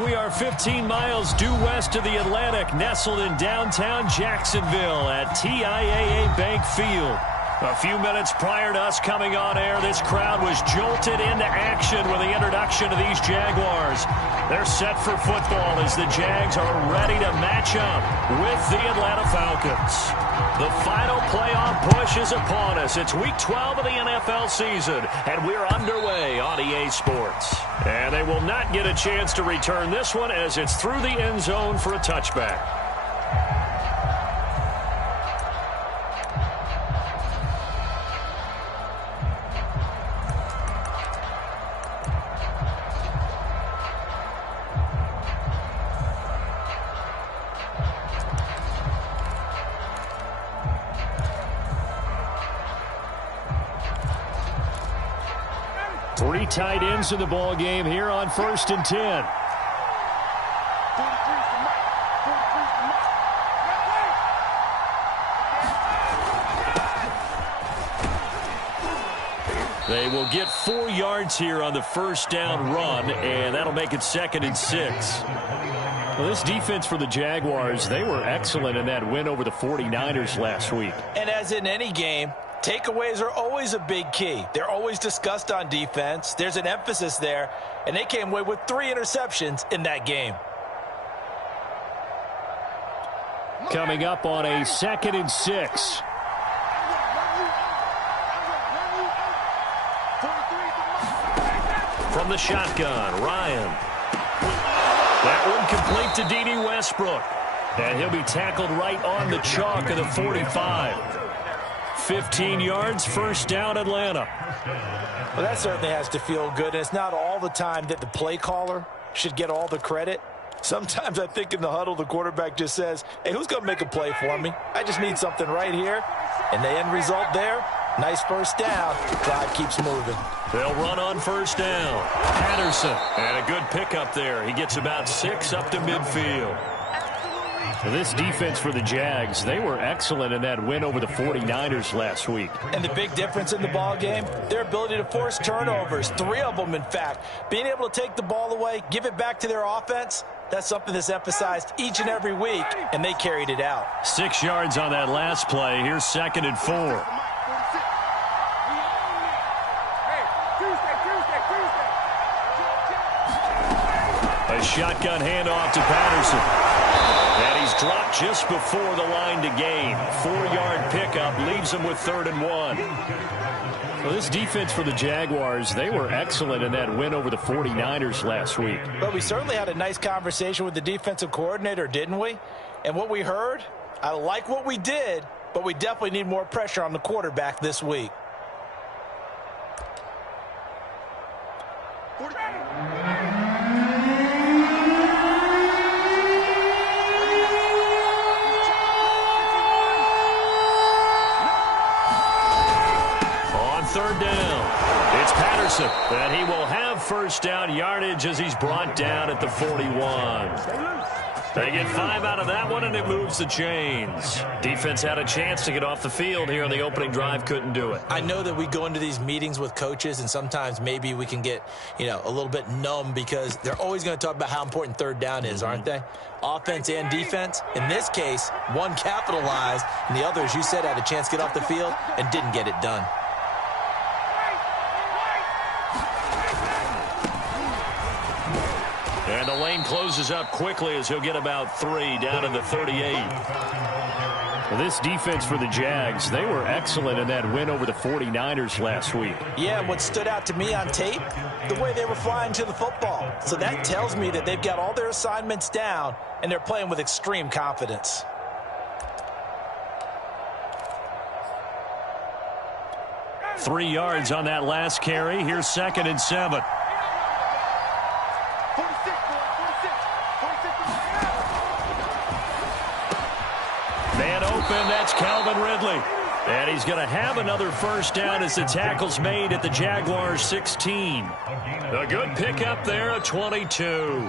We are 15 miles due west of the Atlantic, nestled in downtown Jacksonville at TIAA Bank Field. A few minutes prior to us coming on air, this crowd was jolted into action with the introduction of these Jaguars. They're set for football as the Jags are ready to match up with the Atlanta Falcons. The final playoff push is upon us. It's week 12 of the NFL season, and we're underway on EA Sports. And they will not get a chance to return this one as it's through the end zone for a touchback. Three tight ends in the ball game here on 1st and 10. They will get 4 yards here on the first down run, and that'll make it 2nd and 6. Well, this defense for the Jaguars, they were excellent in that win over the 49ers last week. And as in any game, takeaways are always a big key. They're always discussed on defense. There's an emphasis there, and they came away with 3 interceptions in that game. Coming up on a 2nd and 6. From the shotgun, Ryan. That one complete to D.D. Westbrook. And he'll be tackled right on the chalk of the 45. 15 yards, first down, Atlanta. Well, that certainly has to feel good. And it's not all the time that the play caller should get all the credit. Sometimes I think in the huddle, the quarterback just says, hey, who's going to make a play for me? I just need something right here. And the end result there, nice first down. Drive keeps moving. They'll run on first down. Patterson, and a good pickup there. He gets about 6 up to midfield. This defense for the Jags, they were excellent in that win over the 49ers last week. And the big difference in the ball game, their ability to force turnovers, 3 of them, in fact. Being able to take the ball away, give it back to their offense, that's something that's emphasized each and every week, and they carried it out. 6 yards on that last play. Here's 2nd and 4. A shotgun handoff to Patterson. And he's dropped just before the line to gain. 4-yard pickup leaves him with 3rd and 1. Well, this defense for the Jaguars, they were excellent in that win over the 49ers last week. But we certainly had a nice conversation with the defensive coordinator, didn't we? And what we heard, I like what we did, but we definitely need more pressure on the quarterback this week. Third down. It's Patterson, and he will have first down yardage as he's brought down at the 41. They get 5 out of that one, and it moves the chains. Defense had a chance to get off the field here on the opening drive, couldn't do it. I know that we go into these meetings with coaches, and sometimes maybe we can get, a little bit numb because they're always going to talk about how important third down is, aren't they? Offense and defense. In this case, one capitalized, and the other, as you said, had a chance to get off the field and didn't get it done. And the lane closes up quickly as he'll get about 3 down in the 38. Well, this defense for the Jags, they were excellent in that win over the 49ers last week. Yeah, what stood out to me on tape, the way they were flying to the football. So that tells me that they've got all their assignments down, and they're playing with extreme confidence. 3 yards on that last carry. Here's 2nd and 7. Man open, that's Calvin Ridley. And he's going to have another first down as the tackle's made at the Jaguars' 16. A good pickup there at 22.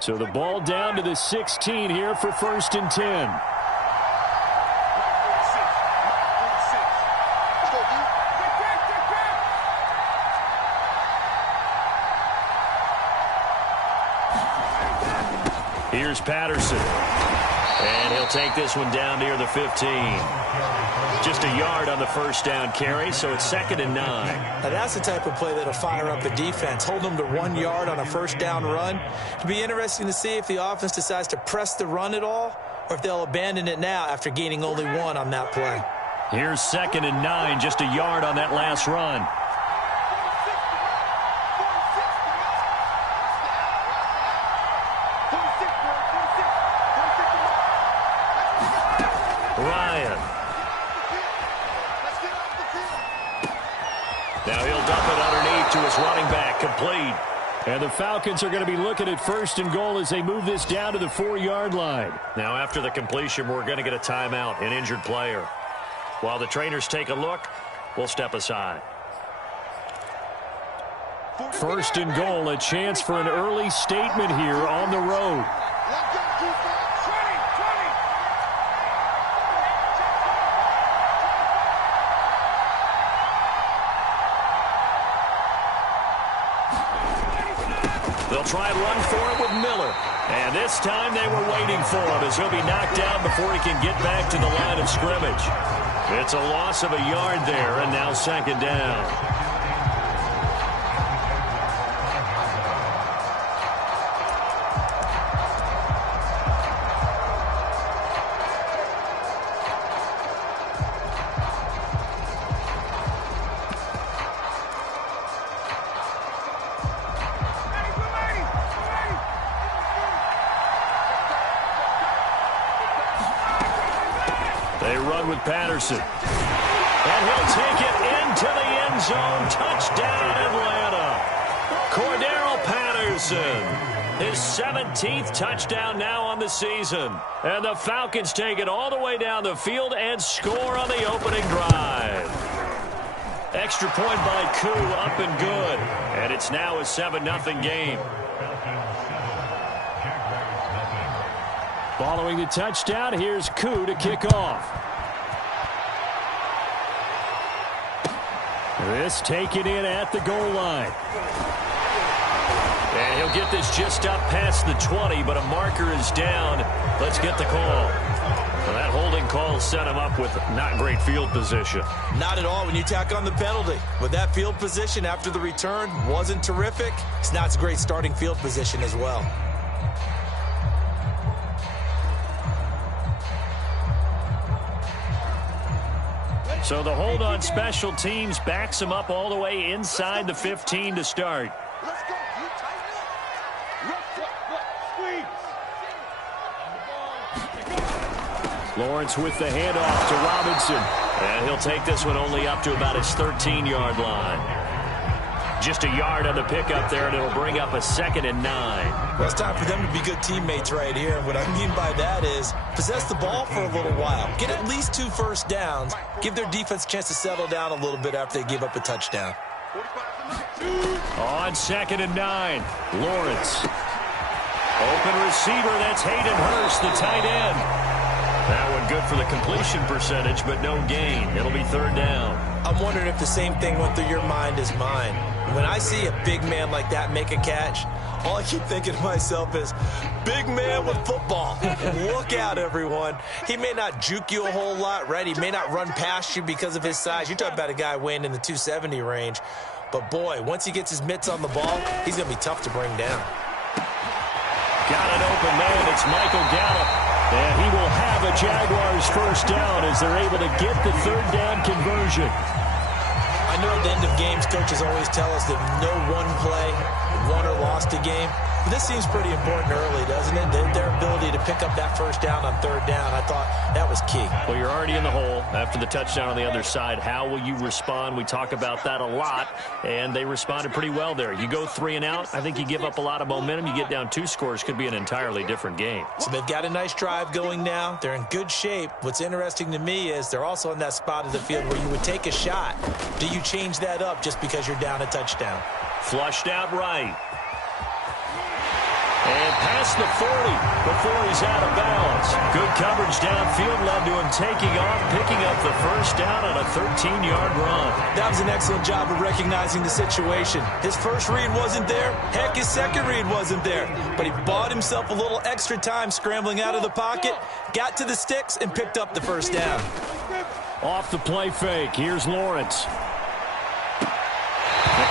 So the ball down to the 16 here for 1st and 10. Here's Patterson. And he'll take this one down near the 15. Just a yard on the first down carry, so it's 2nd and 9. Now that's the type of play that'll fire up the defense. Hold them to 1 yard on a first down run. It'll be interesting to see if the offense decides to press the run at all, or if they'll abandon it now after gaining only 1 on that play. Here's 2nd and 9, just a yard on that last run. Ryan. Now he'll dump it underneath to his running back, complete. And the Falcons are going to be looking at 1st and goal as they move this down to the 4-yard line. Now after the completion, we're going to get a timeout, an injured player. While the trainers take a look, we'll step aside. 1st and goal, a chance for an early statement here on the road. They'll try and run for it with Miller. And this time they were waiting for him as he'll be knocked down before he can get back to the line of scrimmage. It's a loss of a yard there, and now 2nd down. They run with Patterson. And he'll take it into the end zone. Touchdown, Atlanta. Cordero Patterson. His 17th touchdown now on the season. And the Falcons take it all the way down the field and score on the opening drive. Extra point by Koo, up and good. And it's now a 7-0 game. Following the touchdown, here's Koo to kick off. This taken in at the goal line. And he'll get this just up past the 20, but a marker is down. Let's get the call. Well, that holding call set him up with not great field position. Not at all when you tack on the penalty. But that field position after the return wasn't terrific. It's not a great starting field position as well. So the hold on special teams backs him up all the way inside the 15 to start. Let's go. You tighten up. Squeeze. Lawrence with the handoff to Robinson. And he'll take this one only up to about his 13-yard line. Just a yard on the pickup there, and it'll bring up a 2nd and 9. Well, it's time for them to be good teammates right here. And what I mean by that is possess the ball for a little while. Get at least 2 first downs. Give their defense a chance to settle down a little bit after they give up a touchdown. On 2nd and 9, Lawrence. Open receiver, that's Hayden Hurst, the tight end. That one good for the completion percentage, but no gain. It'll be 3rd down. I'm wondering if the same thing went through your mind as mine. When I see a big man like that make a catch, all I keep thinking to myself is, big man with football. Look out, everyone. He may not juke you a whole lot, right? He may not run past you because of his size. You're talking about a guy weighing in the 270 range. But, boy, once he gets his mitts on the ball, he's going to be tough to bring down. Got an open man. It's Michael Gallup. And he will have a Jaguars first down as they're able to get the 3rd down conversion. I I know at the end of games, coaches always tell us that no one play won or lost a game. But this seems pretty important early, doesn't it? Their ability to pick up that first down on third down, I thought that was key. Well, you're already in the hole after the touchdown on the other side. How will you respond? We talk about that a lot, and they responded pretty well there. You go 3 and out, I think you give up a lot of momentum. You get down 2 scores, could be an entirely different game. So they've got a nice drive going now. They're in good shape. What's interesting to me is they're also in that spot of the field where you would take a shot. Do you change that up just because you're down a touchdown? Flushed out right. And past the 40 before he's out of bounds. Good coverage downfield led to him taking off, picking up the first down on a 13-yard run. That was an excellent job of recognizing the situation. His first read wasn't there. Heck, his second read wasn't there. But he bought himself a little extra time scrambling out of the pocket, got to the sticks, and picked up the first down. Off the play fake, here's Lawrence.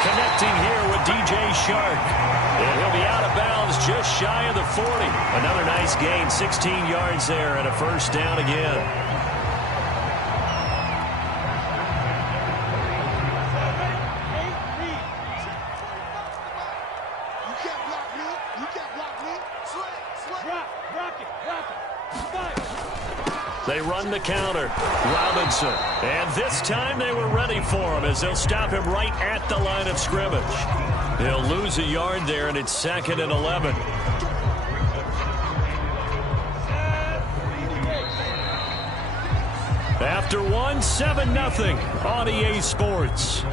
Connecting here with DJ Shark. And he'll be out of bounds just shy of the 40. Another nice gain, 16 yards there, and a first down again. You can't block me. You can't block me. Slam. Rock it. Fire. They run the counter. Robinson. And this time they were ready for him as they'll stop him right at the line of scrimmage. They'll lose a yard there, and it's 2nd and 11. After 1, 7-0 on EA Sports.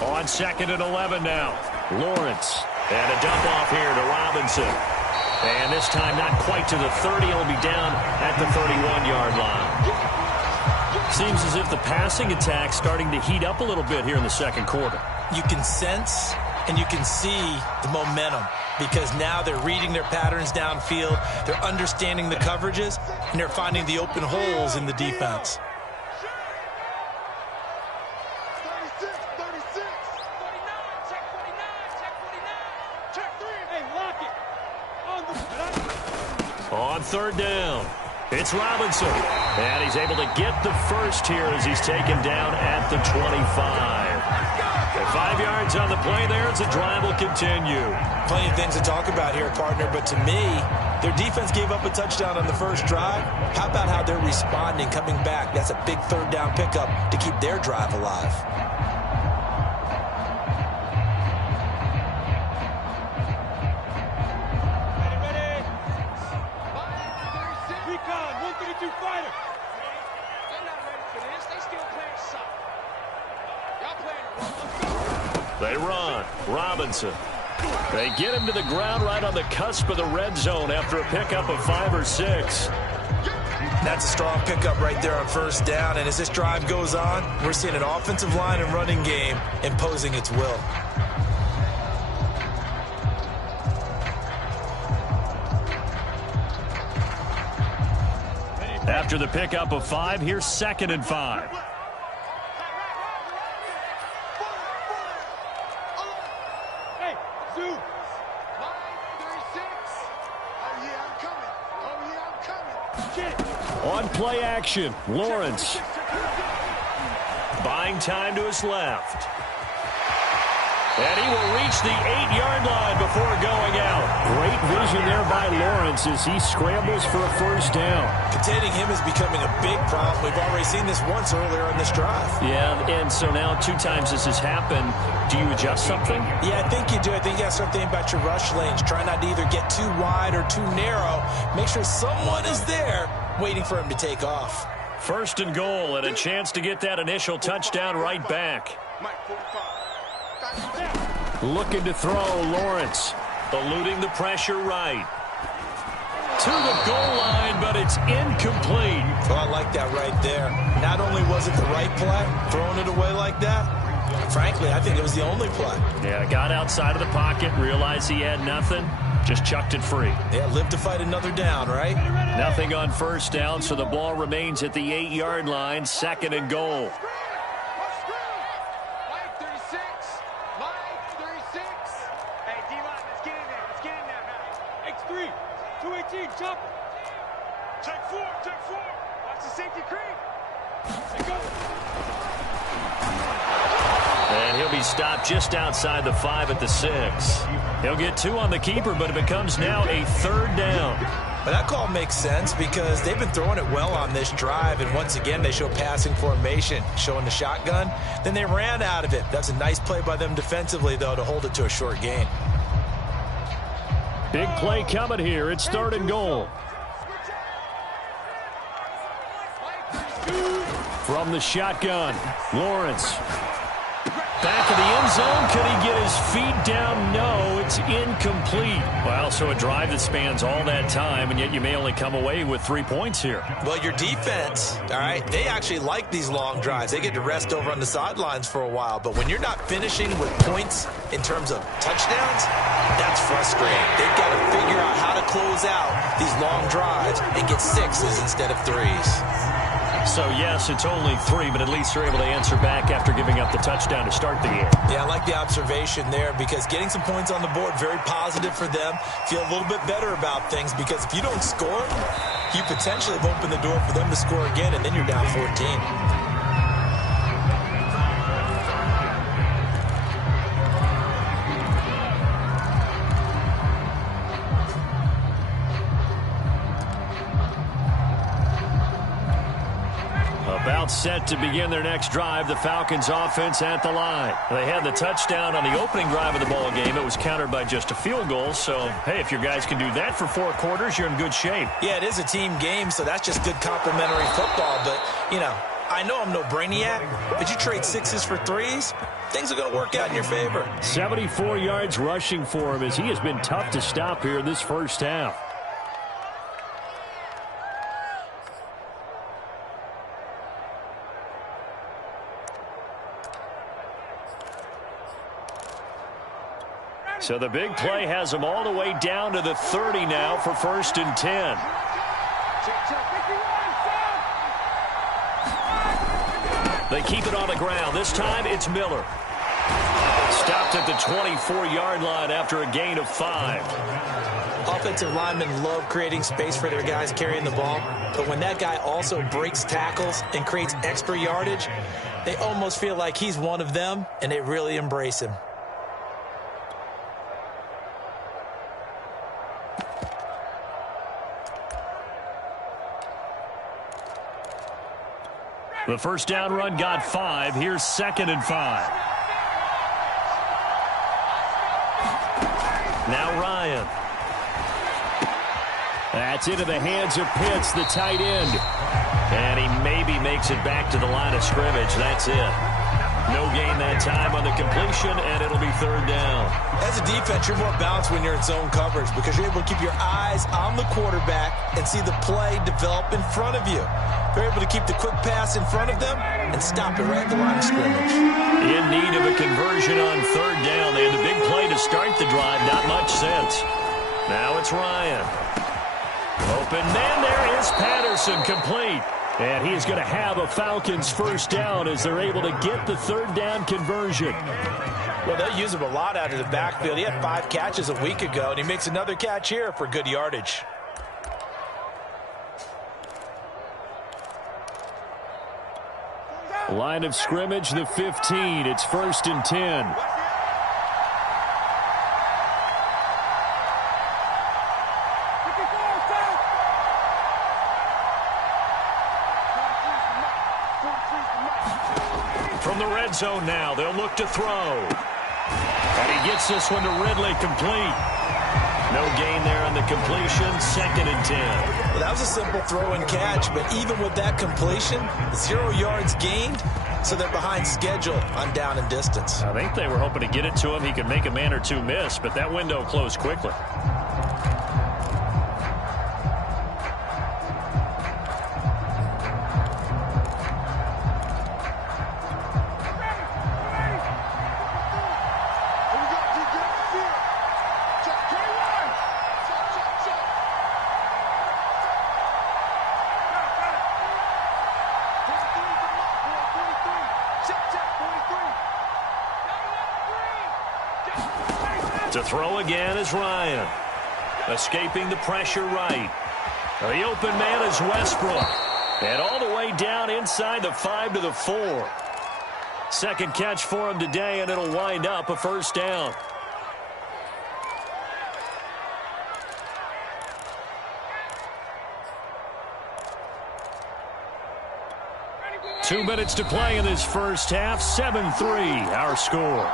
On 2nd and 11 now. Lawrence. And a dump off here to Robinson. And this time not quite to the 30. He'll be down at the 31-yard line. Seems as if the passing attack's starting to heat up a little bit here in the second quarter. You can sense and you can see the momentum because now they're reading their patterns downfield. They're understanding the coverages, and they're finding the open holes in the defense. 36. 49. Check 49. Check 3. Hey, lock it. On third down, it's Robinson. And he's able to get the first here as he's taken down at the 25. And 5 yards on the play there as the drive will continue. Plenty of things to talk about here, partner, but to me, their defense gave up a touchdown on the first drive. How about how they're responding, coming back? That's a big third down pickup to keep their drive alive. Ready. Recon, 132 fighter. They're not ready for this. They still playing soft. Y'all playing. They run. Robinson. They get him to the ground right on the cusp of the red zone after a pickup of 5 or 6. That's a strong pickup right there on first down, and as this drive goes on, we're seeing an offensive line and running game imposing its will. After the pickup of 5, here's 2nd and 5. Hey, Zoo. 36. Oh, yeah, I'm coming. Get it. On play action, Lawrence. Buying time to his left. And he will reach the 8-yard line before going out. Great vision there by Lawrence as he scrambles for a first down. Containing him is becoming a big problem. We've already seen this once earlier in this drive. Yeah, and so now 2 times this has happened. Do you adjust something? Yeah, I think you do. I think you got to start thinking about your rush lanes. Try not to either get too wide or too narrow. Make sure someone is there waiting for him to take off. 1st and goal and a chance to get that initial touchdown right back. Mike 45. Looking to throw, Lawrence. Eluding the pressure right. To the goal line, but it's incomplete. Well, I like that right there. Not only was it the right play, throwing it away like that, frankly, I think it was the only play. Yeah, got outside of the pocket, realized he had nothing. Just chucked it free. Yeah, live to fight another down, right? Nothing on first down, so the ball remains at the 8-yard line, 2nd and goal. And he'll be stopped just outside the 5 at the 6. He'll get 2 on the keeper, but it becomes now a 3rd down. But that call makes sense because they've been throwing it well on this drive, and once again they show passing formation, showing the shotgun. Then they ran out of it. That's a nice play by them defensively, though, to hold it to a short gain. Big play coming here. It's 3rd and goal. From the shotgun, Lawrence. Back of the end zone. Could he get his feet down? No, it's incomplete. Well, so a drive that spans all that time, and yet you may only come away with 3 points here. Well, your defense, all right, they actually like these long drives. They get to rest over on the sidelines for a while. But when you're not finishing with points in terms of touchdowns, that's frustrating. They've got to figure out how to close out these long drives and get 6s instead of 3s. So, yes, it's only 3, but at least they're able to answer back after giving up the touchdown to start the game. Yeah, I like the observation there because getting some points on the board, very positive for them. Feel a little bit better about things because if you don't score, you potentially have opened the door for them to score again, and then you're down 14. About set to begin their next drive, the Falcons offense at the line. They had the touchdown on the opening drive of the ball game. It was countered by just a field goal. So, hey, if your guys can do that for 4 quarters, you're in good shape. Yeah, it is a team game, so that's just good complimentary football. But, you know, I know I'm no brainiac, but you trade 6s for 3s, things are going to work out in your favor. 74 yards rushing for him as he has been tough to stop here in this first half. So the big play has them all the way down to the 30 now for 1st and 10. They keep it on the ground. This time it's Miller. Stopped at the 24-yard line after a gain of 5. Offensive linemen love creating space for their guys carrying the ball, but when that guy also breaks tackles and creates extra yardage, they almost feel like he's one of them, and they really embrace him. The first down run got 5. Here's 2nd and 5. Now Ryan. That's into the hands of Pitts, the tight end. And he maybe makes it back to the line of scrimmage. That's it. No gain that time on the completion, and it'll be 3rd down. As a defense, you're more balanced when you're in zone coverage because you're able to keep your eyes on the quarterback and see the play develop in front of you. They're able to keep the quick pass in front of them and stop it right at the line of scrimmage. In need of a conversion on 3rd down. They had the big play to start the drive. Not much sense. Now it's Ryan. Open man, there is Patterson, complete. And he is going to have a Falcons first down as they're able to get the 3rd down conversion. Well, they'll use him a lot out of the backfield. He had 5 catches a week ago, and he makes another catch here for good yardage. Line of scrimmage, the 15. It's 1st and 10. From the red zone now, they'll look to throw. And he gets this one to Ridley, complete. No gain there on the completion, 2nd and 10. Well, that was a simple throw and catch, but even with that completion, 0 yards gained, so they're behind schedule on down and distance. I think they were hoping to get it to him. He could make a man or two miss, but that window closed quickly. To throw again is Ryan. Escaping the pressure right. The open man is Westbrook. And all the way down inside the 5 to the 4. Second catch for him today, and it'll wind up a first down. Two minutes to play in this first half. 7-3, our score.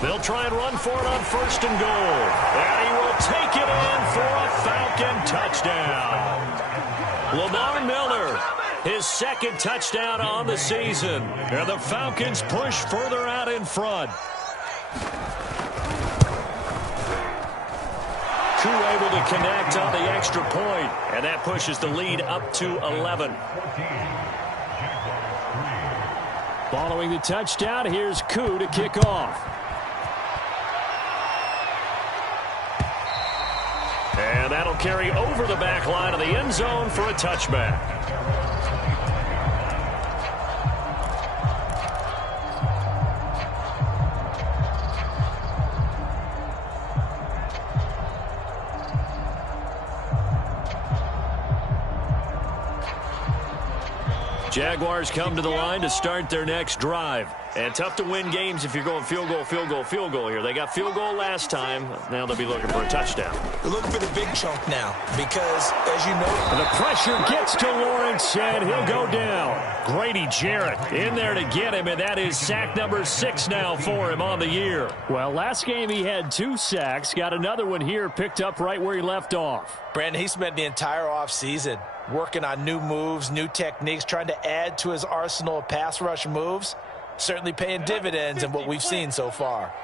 They'll try and run for it on first and goal. And he will take it in for a Falcon touchdown. Lamar Miller, his second touchdown on the season. And the Falcons push further out in front. Koo able to connect on the extra point, and that pushes the lead up to 11. Following the touchdown, here's Koo to kick off. And that'll carry over the back line of the end zone for a touchback. Jaguars come to the line to start their next drive. And tough to win games if you're going field goal, field goal, field goal here. They got field goal last time. Now they'll be looking for a touchdown. They're looking for the big chunk now because, as you know, the pressure gets to Lawrence, and he'll go down. Grady Jarrett in there to get him, and that is sack number 6 now for him on the year. Well, last game he had 2 sacks. Got another one here picked up right where he left off. Brandon, he spent the entire offseason working on new moves, new techniques, trying to add to his arsenal of pass rush moves. Certainly paying dividends in what we've seen so far.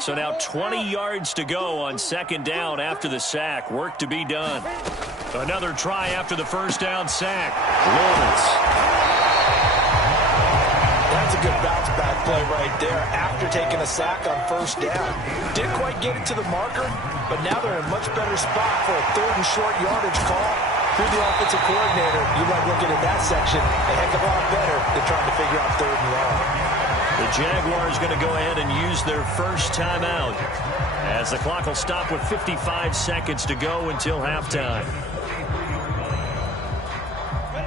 So now 20 yards to go on second down after the sack. Work to be done. Another try after the first down sack. Lawrence. That's a good bounce back play right there after taking a sack on first down. Didn't quite get it to the marker, but now they're in a much better spot for a third and short yardage call. Through the offensive coordinator, you like looking at that section a heck of a lot better than trying to figure out third and long. The Jaguars going to go ahead and use their first timeout as the clock will stop with 55 seconds to go until halftime.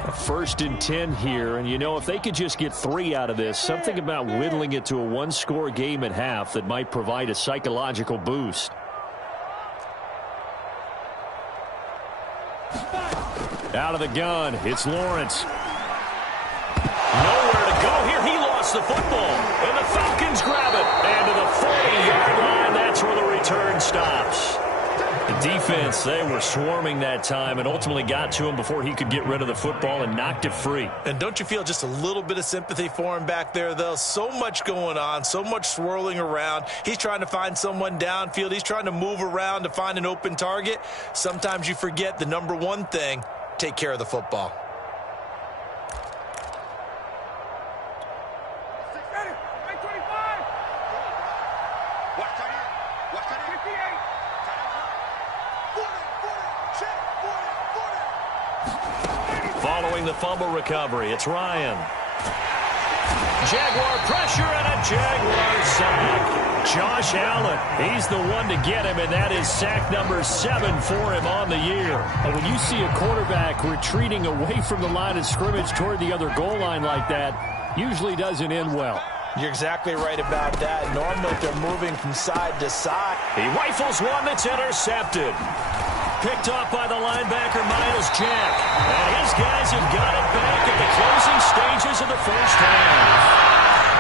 A 1st and 10 here, and you know, if they could just get 3 out of this, something about whittling it to a 1-score game at half that might provide a psychological boost. Out of the gun, it's Lawrence. Nowhere to go here. He lost the football, and the Falcons grab it. And to the 40-yard line, that's where the return stops. The defense, they were swarming that time and ultimately got to him before he could get rid of the football and knocked it free. And don't you feel just a little bit of sympathy for him back there, though? So much going on, so much swirling around. He's trying to find someone downfield. He's trying to move around to find an open target. Sometimes you forget the number one thing: take care of the football. Following the fumble recovery, it's Ryan. Jaguar pressure and a Jaguar sack. Josh Allen, he's the one to get him, and that is sack number 7 for him on the year. And when you see a quarterback retreating away from the line of scrimmage toward the other goal line like that, usually doesn't end well. You're exactly right about that. Normally, if they're moving from side to side. He rifles one that's intercepted. Picked off by the linebacker, Miles Jack. And his guys have got it back at the closing stages of the first half.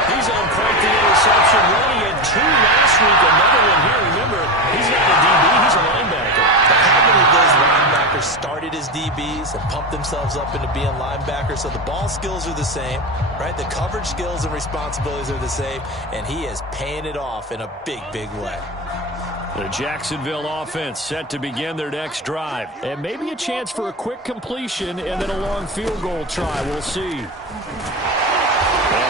He's on quite the interception run. He had 2 last week, another one here. Remember, he's not a DB, he's a linebacker. How many of those linebackers started as DBs and pumped themselves up into being linebackers? So the ball skills skills are the same, right? The coverage skills and responsibilities are the same, and he is paying it off in a big, big way. The Jacksonville offense set to begin their next drive. And maybe a chance for a quick completion and then a long field goal try. We'll see. And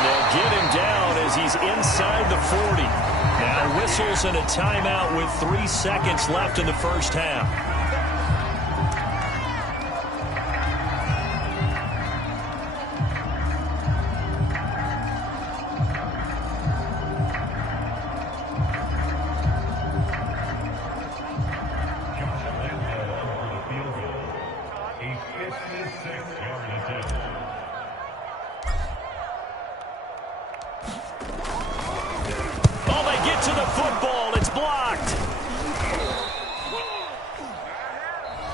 they'll get him down as he's inside the 40. Now whistles and a timeout with 3 seconds left in the first half.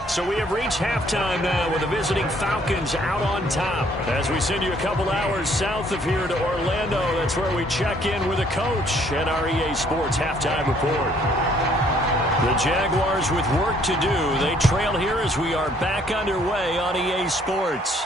So we have reached halftime now with the visiting Falcons out on top. As we send you a couple hours south of here to Orlando, that's where we check in with a coach and our EA Sports halftime report. The Jaguars with work to do. They trail here as we are back underway on EA Sports.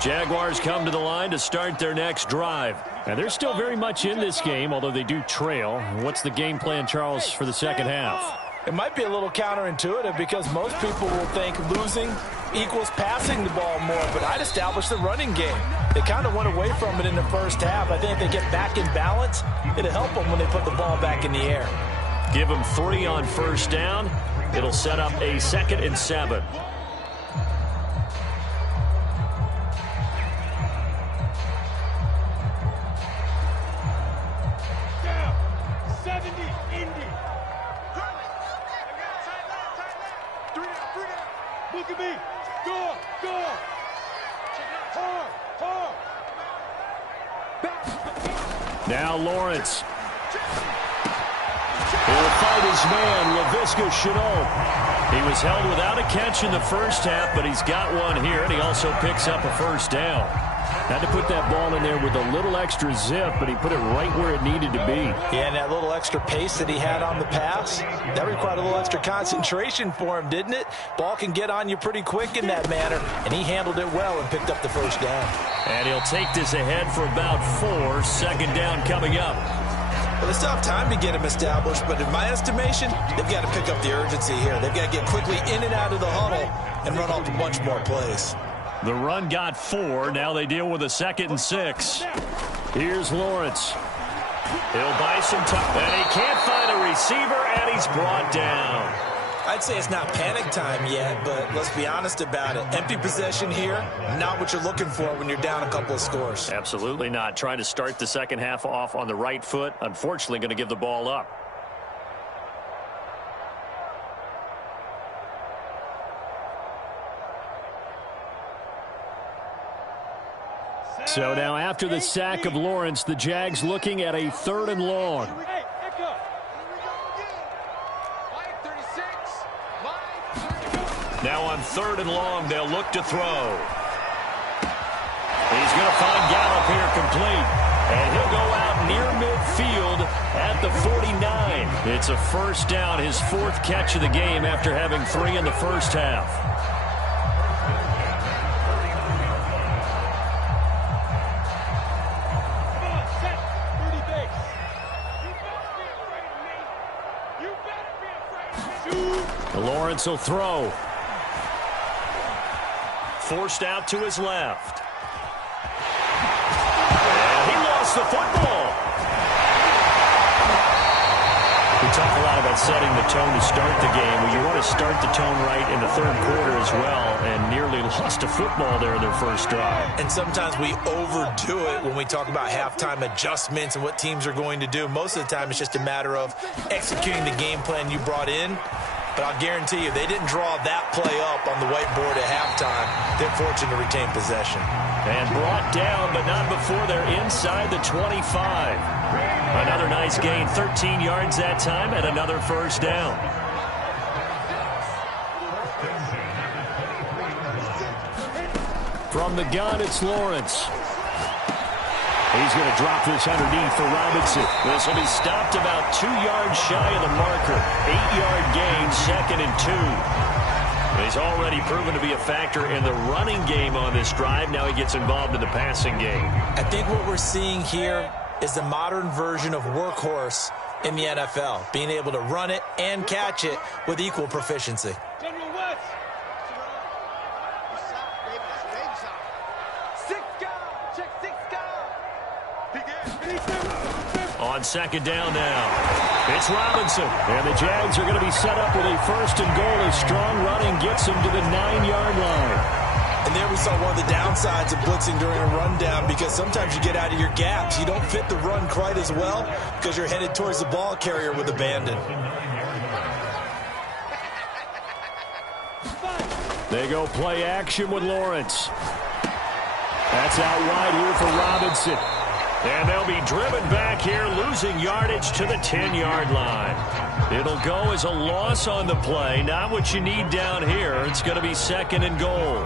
Jaguars come to the line to start their next drive. And they're still very much in this game, although they do trail. What's the game plan, Charles, for the second half? It might be a little counterintuitive because most people will think losing equals passing the ball more, but I'd establish the running game. They kind of went away from it in the first half. I think if they get back in balance, it'll help them when they put the ball back in the air. Give them 3 on first down. It'll set up a 2nd and 7. Now Lawrence. He'll fight his man, Laviska Shenault. He was held without a catch in the first half, but he's got one here, and he also picks up a first down. Had to put that ball in there with a little extra zip, but he put it right where it needed to be. Yeah, and that little extra pace that he had on the pass, that required a little extra concentration for him, didn't it? Ball can get on you pretty quick in that manner, and he handled it well and picked up the first down. And he'll take this ahead for about 4. 2nd down coming up. Well, they still have time to get him established, but in my estimation, they've got to pick up the urgency here. They've got to get quickly in and out of the huddle and run off a bunch more plays. The run got 4. Now they deal with a 2nd and 6. Here's Lawrence. He'll buy some time, and he can't find a receiver, and he's brought down. I'd say it's not panic time yet, but let's be honest about it. Empty possession here, not what you're looking for when you're down a couple of scores. Absolutely not. Trying to start the second half off on the right foot. Unfortunately, going to give the ball up. So now after the sack of Lawrence, the Jags looking at a 3rd and long. Now on 3rd and long, they'll look to throw. He's going to find Gallup here complete. And he'll go out near midfield at the 49. It's a first down, his 4th catch of the game after having 3 in the first half. Lawrence will throw. Forced out to his left. And he lost the football. We talk a lot about setting the tone to start the game. Well, you want to start the tone right in the 3rd quarter as well, and nearly lost a football there in their first drive. And sometimes we overdo it when we talk about halftime adjustments and what teams are going to do. Most of the time, it's just a matter of executing the game plan you brought in. But I'll guarantee you, they didn't draw that play up on the whiteboard at halftime. They're fortunate to retain possession. And brought down, but not before they're inside the 25. Another nice gain, 13 yards that time, and another first down. From the gun, it's Lawrence. He's going to drop this underneath for Robinson. This will be stopped about 2 yards shy of the marker. 8-yard gain, 2nd and 2. He's already proven to be a factor in the running game on this drive. Now he gets involved in the passing game. I think what we're seeing here is the modern version of workhorse in the NFL, being able to run it and catch it with equal proficiency. On 2nd down now, it's Robinson. And the Jags are going to be set up with a 1st and goal as strong running gets them to the 9-yard line. And there we saw one of the downsides of blitzing during a rundown, because sometimes you get out of your gaps. You don't fit the run quite as well because you're headed towards the ball carrier with abandon. They go play action with Lawrence. That's out wide here for Robinson. And they'll be driven back here, losing yardage to the 10-yard line. It'll go as a loss on the play. Not what you need down here. It's going to be 2nd and goal.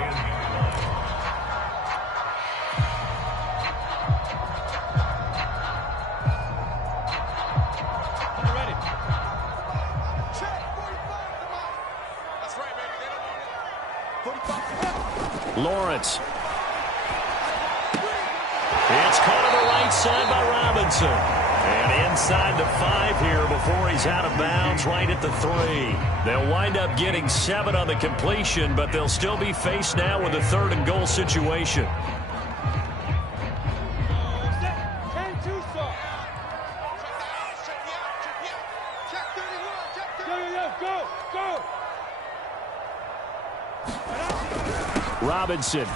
Lawrence. It's caught on the right side by Robinson. And inside the 5 here before he's out of bounds, right at the 3. They'll wind up getting 7 on the completion, but they'll still be faced now with a 3rd and goal situation. Robinson.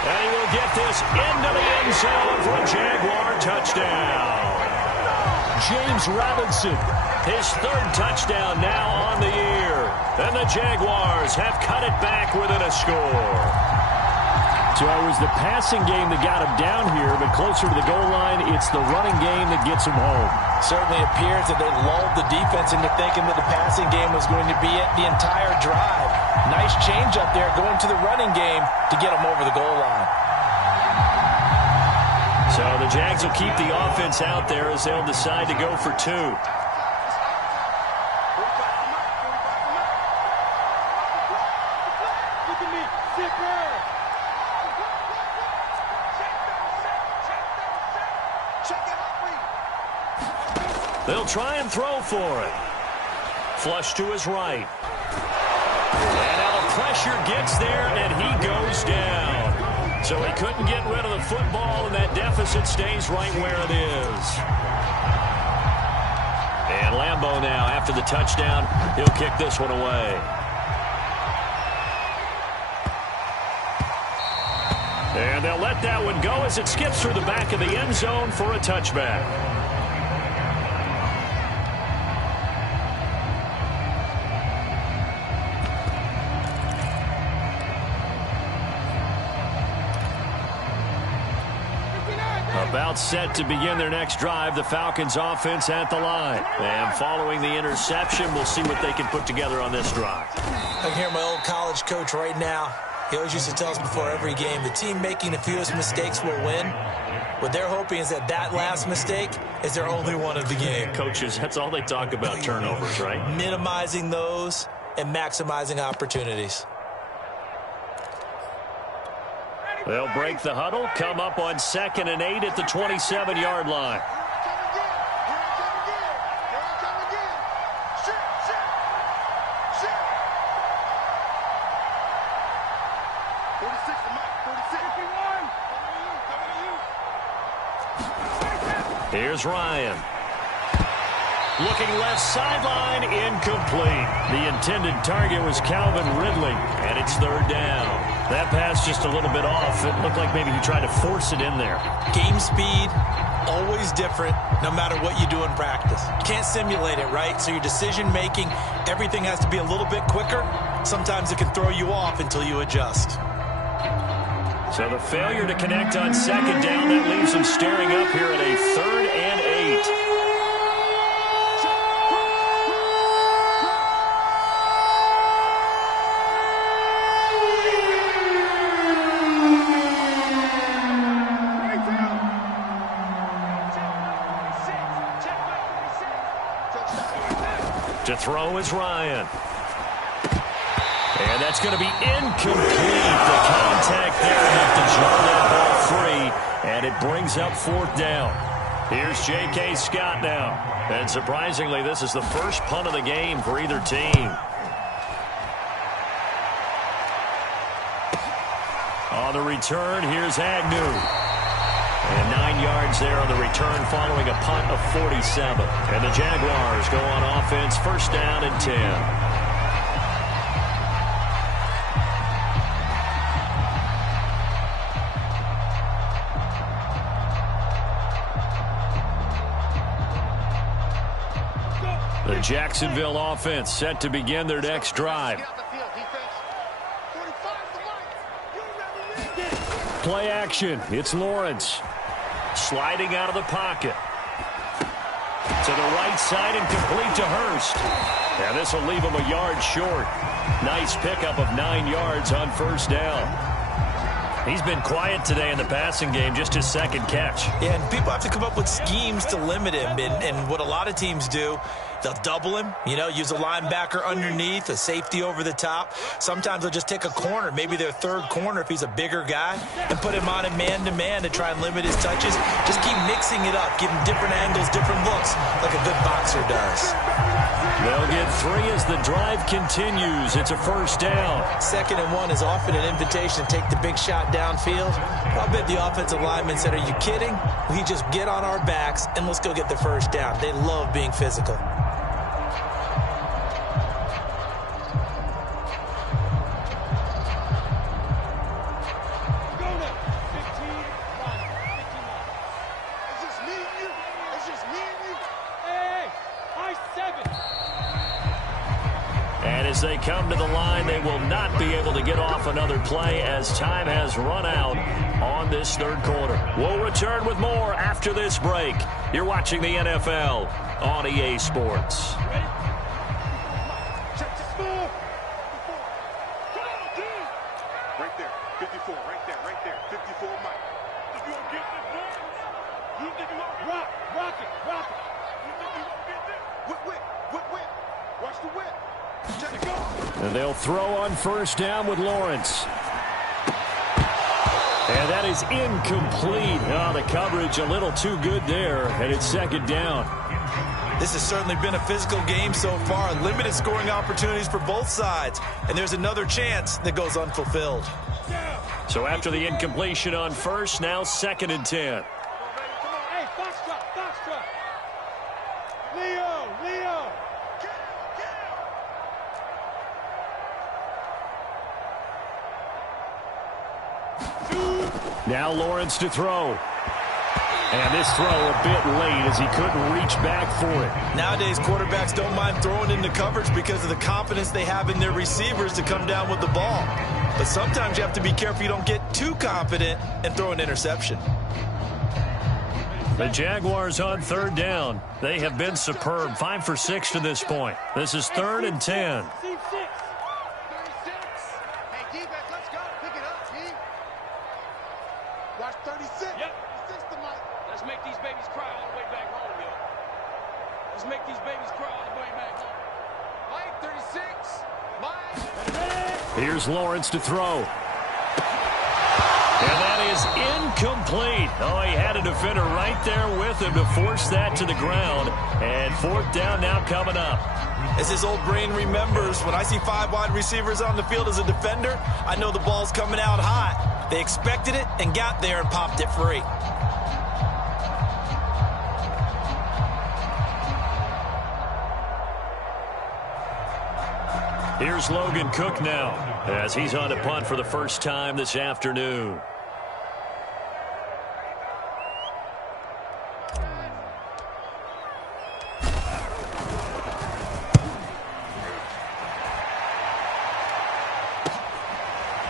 And he will get this into the end zone for a Jaguar touchdown. James Robinson, his 3rd touchdown now on the year. And the Jaguars have cut it back within a score. So it was the passing game that got him down here, but closer to the goal line, it's the running game that gets him home. Certainly appears that they lulled the defense into thinking that the passing game was going to be it the entire drive. Nice change up there going to the running game to get him over the goal line. So the Jags will keep the offense out there as they'll decide to go for 2. They'll try and throw for it. Flush to his right. And now the pressure gets there, and he goes down. So he couldn't get rid of the football, and that deficit stays right where it is. And Lambeau now, after the touchdown, he'll kick this one away. And they'll let that one go as it skips through the back of the end zone for a touchback. About set to begin their next drive, the Falcons offense at the line. And following the interception, we'll see what they can put together on this drive. I can hear my old college coach right now. He always used to tell us before every game, the team making the fewest mistakes will win. What they're hoping is that that last mistake is their only one of the game. Coaches, that's all they talk about, turnovers, right? Minimizing those and maximizing opportunities. They'll break the huddle, come up on 2nd and 8 at the 27-yard line. Here's Ryan. Looking left sideline, incomplete. The intended target was Calvin Ridley, and it's 3rd down. That pass just a little bit off. It looked like maybe he tried to force it in there. Game speed, always different, no matter what you do in practice. You can't simulate it, right? So your decision-making, everything has to be a little bit quicker. Sometimes it can throw you off until you adjust. So the failure to connect on 2nd down, that leaves them staring up here at a 3rd and 8. To throw is Ryan. And that's going to be incomplete. The contact there enough to jar that ball free, and it brings up 4th down. Here's J.K. Scott now. And surprisingly, this is the first punt of the game for either team. On the return, here's Agnew. And 9 yards there on the return following a punt of 47. And the Jaguars go on offense, 1st down and 10. The Jacksonville offense set to begin their next drive. Play action. It's Lawrence. Sliding out of the pocket. To the right side and complete to Hurst. And this will leave him a yard short. Nice pickup of 9 yards on 1st down. He's been quiet today in the passing game, just his 2nd catch. Yeah, and people have to come up with schemes to limit him. And what a lot of teams do, they'll double him, use a linebacker underneath, a safety over the top. Sometimes they'll just take a corner, maybe their 3rd corner if he's a bigger guy, and put him on a man-to-man to try and limit his touches. Just keep mixing it up, give him different angles, different looks, like a good boxer does. They'll get 3 as the drive continues. It's a 1st down. 2nd and 1 is often an invitation to take the big shot downfield. I'll bet the offensive lineman said, are you kidding? We just get on our backs and let's go get the 1st down. They love being physical. As they come to the line, they will not be able to get off another play as time has run out on this 3rd quarter. We'll return with more after this break. You're watching the NFL on EA Sports. Right there, 54, right there, 54, Mike. If you don't get this ball, you think you won't rock it. You think you won't get this? Whip. Watch the whip. And they'll throw on 1st down with Lawrence. And that is incomplete. Oh, the coverage a little too good there, and it's 2nd down. This has certainly been a physical game so far. Limited scoring opportunities for both sides. And there's another chance that goes unfulfilled. So after the incompletion on 1st, now 2nd and 10. Hey, Foxtrot. Leo. Now Lawrence to throw. And this throw a bit late as he couldn't reach back for it. Nowadays, quarterbacks don't mind throwing into coverage because of the confidence they have in their receivers to come down with the ball. But sometimes you have to be careful you don't get too confident and throw an interception. The Jaguars on 3rd down. They have been superb. 5 for 6 to this point. This is 3rd and 10. Watch 36. Yep. 36 to Mike. Let's make these babies cry all the way back home, yo. Let's make these babies cry all the way back home. Mike, 36. Mike. Here's Lawrence to throw. And that is incomplete. Oh, he had a defender right there with him to force that to the ground. And 4th down now coming up. As his old brain remembers, when I see 5 wide receivers on the field as a defender, I know the ball's coming out hot. They expected it and got there and popped it free. Here's Logan Cook now as he's on to punt for the first time this afternoon.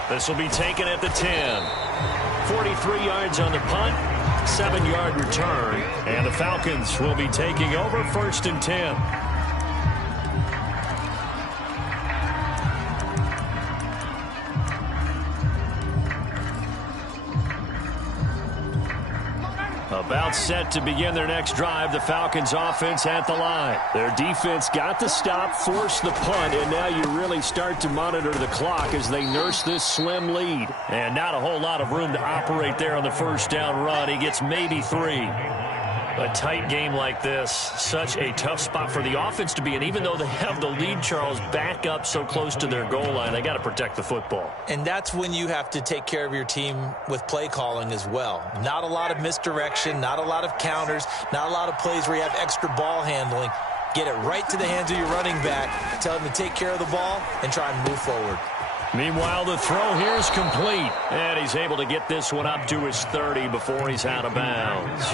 This will be taken at the 10. 43 yards on the punt, 7-yard return, and the Falcons will be taking over 1st and 10. About set to begin their next drive, the Falcons offense at the line. Their defense got the stop, forced the punt, and now you really start to monitor the clock as they nurse this slim lead. And not a whole lot of room to operate there on the first down run. He gets maybe 3. A tight game like this, such a tough spot for the offense to be in. Even though they have the lead, Charles, back up so close to their goal line, they got to protect the football. And that's when you have to take care of your team with play calling as well. Not a lot of misdirection, not a lot of counters, not a lot of plays where you have extra ball handling. Get it right to the hands of your running back, tell him to take care of the ball, and try and move forward. Meanwhile, the throw here is complete. And he's able to get this one up to his 30 before he's out of bounds.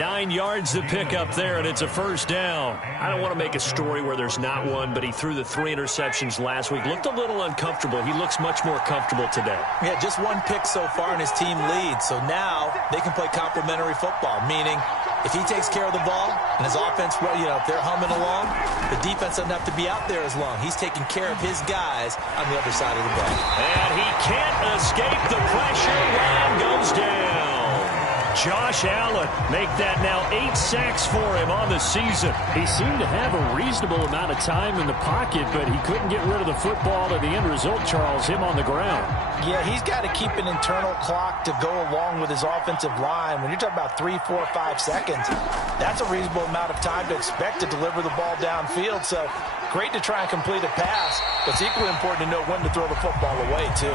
9 yards to pick up there, and it's a first down. I don't want to make a story where there's not one, but he threw the 3 interceptions last week. Looked a little uncomfortable. He looks much more comfortable today. Yeah, just 1 pick so far, and his team leads. So now they can play complementary football, meaning if he takes care of the ball and his offense, if they're humming along, the defense doesn't have to be out there as long. He's taking care of his guys on the other side of the ball. And he can't escape the pressure. Ryan goes down. Josh Allen make that now 8 sacks for him on the season. He seemed to have a reasonable amount of time in the pocket, but he couldn't get rid of the football, and the end result, Charles, him on the ground. Yeah, he's got to keep an internal clock to go along with his offensive line. When you're talking about 3, 4, 5 seconds, that's a reasonable amount of time to expect to deliver the ball downfield. So great to try and complete a pass, but it's equally important to know when to throw the football away, too.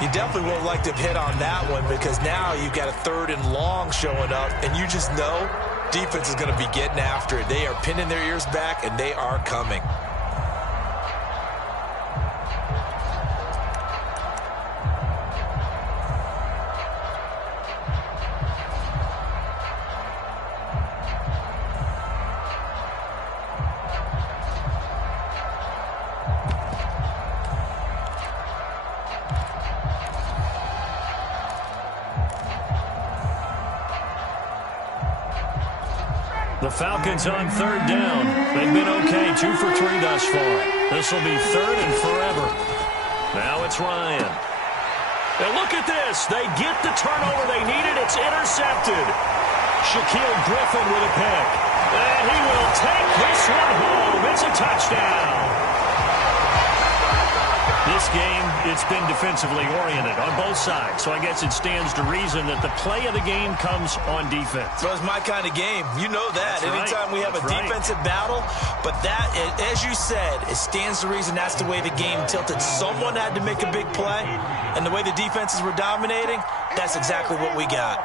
You definitely would have liked to have hit on that one because now you've got a 3rd and long showing up, and you just know defense is going to be getting after it. They are pinning their ears back, and they are coming. The Falcons on 3rd down. They've been okay, 2 for 3 thus far. This will be 3rd and forever. Now it's Ryan. And look at this. They get the turnover they needed. It's intercepted. Shaquille Griffin with a pick. And he will take this one home. It's a touchdown. This game, it's been defensively oriented on both sides, so I guess it stands to reason that the play of the game comes on defense. So it's my kind of game. You know that. That's Anytime right. we have a defensive battle, but that, as you said, it stands to reason that's the way the game tilted. Someone had to make a big play, and the way the defenses were dominating, that's exactly what we got.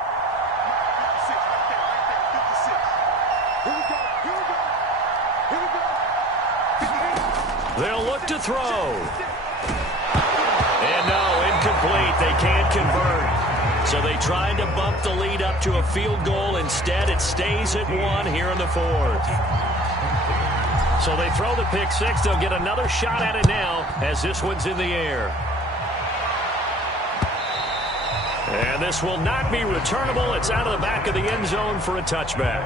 They'll look to throw. And no, incomplete. They can't convert. So they tried to bump the lead up to a field goal. Instead, it stays at 1 here in the 4th. So they throw the pick 6. They'll get another shot at it now as this one's in the air. And this will not be returnable. It's out of the back of the end zone for a touchback.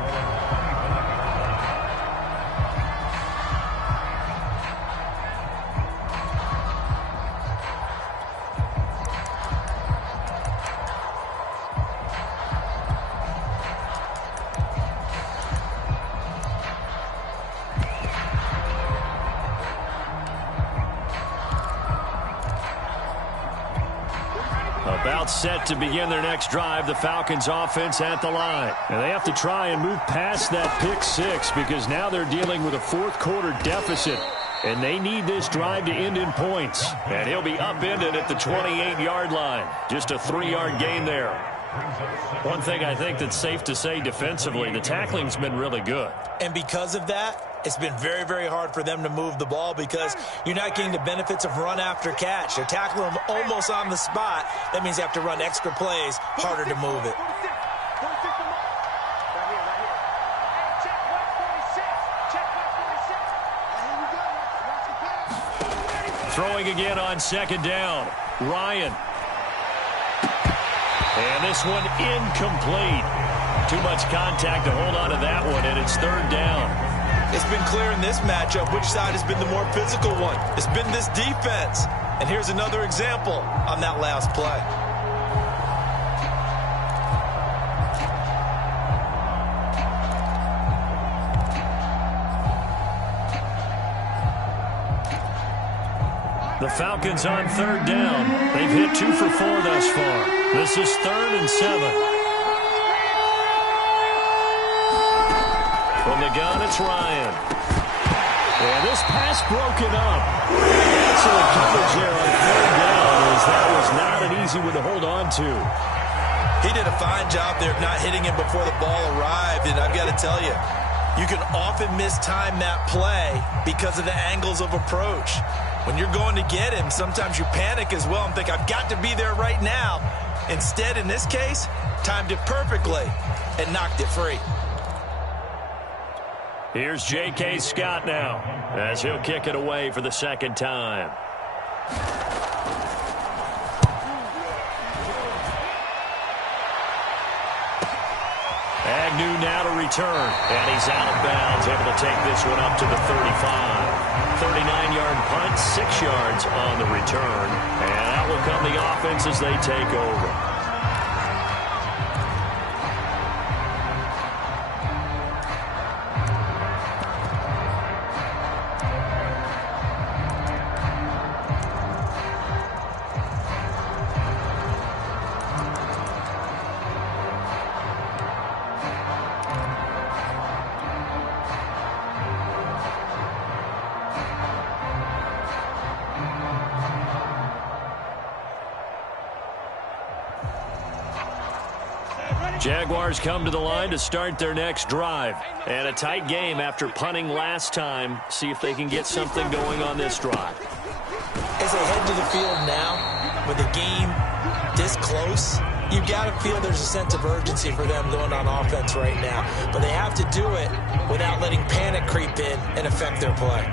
About set to begin their next drive, the Falcons offense at the line. And they have to try and move past that pick 6 because now they're dealing with a 4th quarter deficit. And they need this drive to end in points. And he'll be upended at the 28-yard line. Just a 3-yard gain there. One thing I think that's safe to say defensively, the tackling's been really good. And because of that, it's been very, very hard for them to move the ball because you're not getting the benefits of run after catch. They're tackling them almost on the spot. That means you have to run extra plays, harder to move it. Throwing again on 2nd down. Ryan. And this one incomplete. Too much contact to hold on to that one, and it's 3rd down. It's been clear in this matchup which side has been the more physical one. It's been this defense. And here's another example on that last play. The Falcons on third down. They've hit 2 for 4 thus far. This is 3rd and 7. From the gun, it's Ryan. And this pass broken up. Excellent coverage there on third down, as that was not an easy one to hold on to. He did a fine job there of not hitting him before the ball arrived, and I've got to tell you, you can often mistime that play because of the angles of approach. When you're going to get him, sometimes you panic as well and think, I've got to be there right now. Instead, in this case, timed it perfectly and knocked it free. Here's J.K. Scott now, as he'll kick it away for the second time. Agnew now to return, and he's out of bounds, able to take this one up to the 35. 39-yard punt, 6 yards on the return, and out will come the offense as they take over. Jaguars come to the line to start their next drive. And a tight game after punting last time. See if they can get something going on this drive. As they head to the field now, with the game this close, you've got to feel there's a sense of urgency for them going on offense right now. But they have to do it without letting panic creep in and affect their play.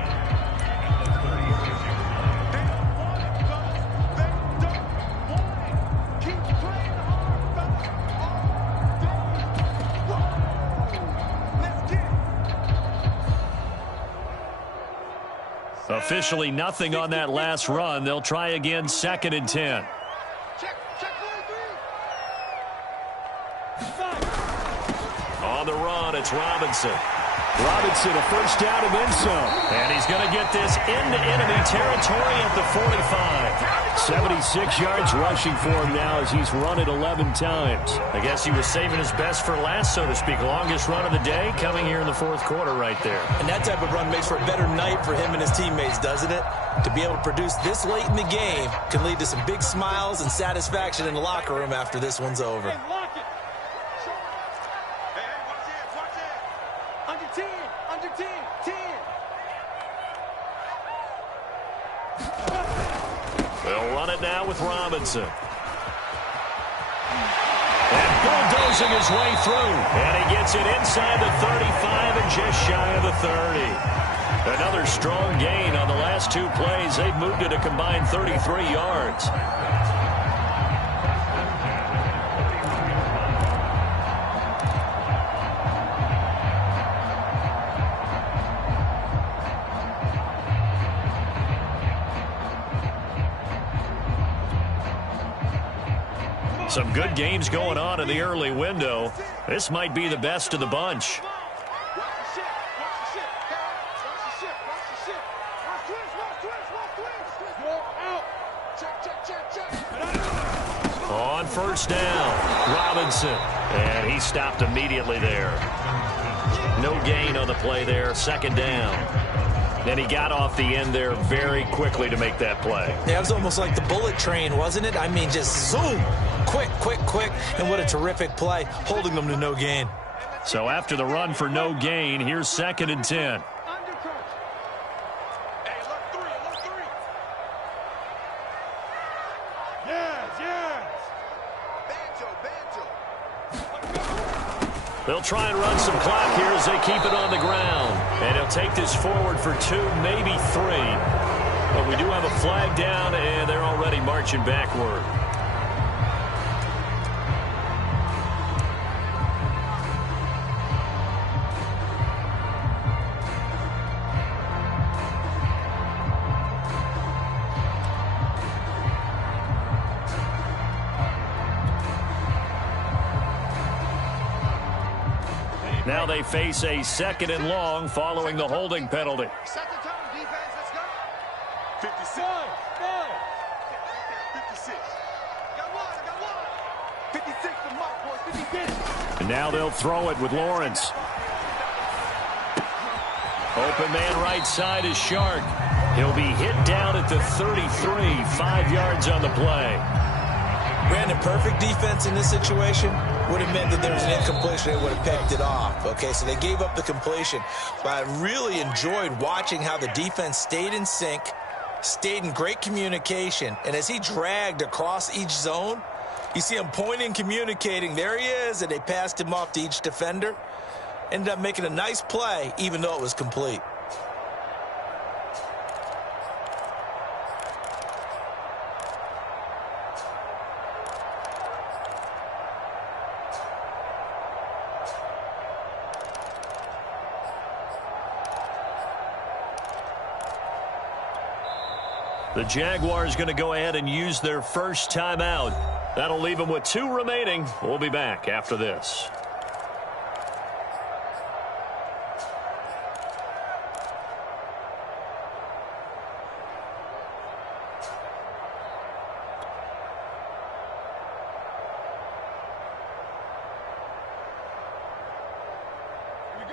Officially nothing on that last run. They'll try again, 2nd and 10. On the run, it's Robinson. Robinson, a first down and then some. And he's going to get this into enemy territory at the 45. 76 yards rushing for him now as he's run it 11 times. I guess he was saving his best for last, so to speak. Longest run of the day coming here in the 4th quarter right there. And that type of run makes for a better night for him and his teammates, doesn't it? To be able to produce this late in the game can lead to some big smiles and satisfaction in the locker room after this one's over. They'll run it now with Robinson. And bulldozing his way through. And he gets it inside the 35 and just shy of the 30. Another strong gain on the last 2 plays. They've moved it a combined 33 yards. Some good games going on in the early window. This might be the best of the bunch. On first down, Robinson. And he stopped immediately there. No gain on the play there, 2nd down. And he got off the end there very quickly to make that play. Yeah, it was almost like the bullet train, wasn't it? I mean, just zoom. Quick, quick, quick. And what a terrific play, holding them to no gain. So after the run for no gain, here's 2nd and 10. They'll try and run some clock here as they keep it on the ground. And he'll take this forward for 2, maybe 3. But we do have a flag down, and they're already marching backward. Now they face a 2nd and long following the holding penalty. Second time, defense, let's go. 56. And now they'll throw it with Lawrence. Open man right side is Shark. He'll be hit down at the 33, 5 yards on the play. Brandon, perfect defense in this situation would have meant that there was an incompletion. They would have picked it off. Okay, so they gave up the completion. But I really enjoyed watching how the defense stayed in sync, stayed in great communication. And as he dragged across each zone, you see him pointing, communicating. There he is, and they passed him off to each defender. Ended up making a nice play, even though it was complete. The Jaguars going to go ahead and use their first timeout. That'll leave them with 2 remaining. We'll be back after this.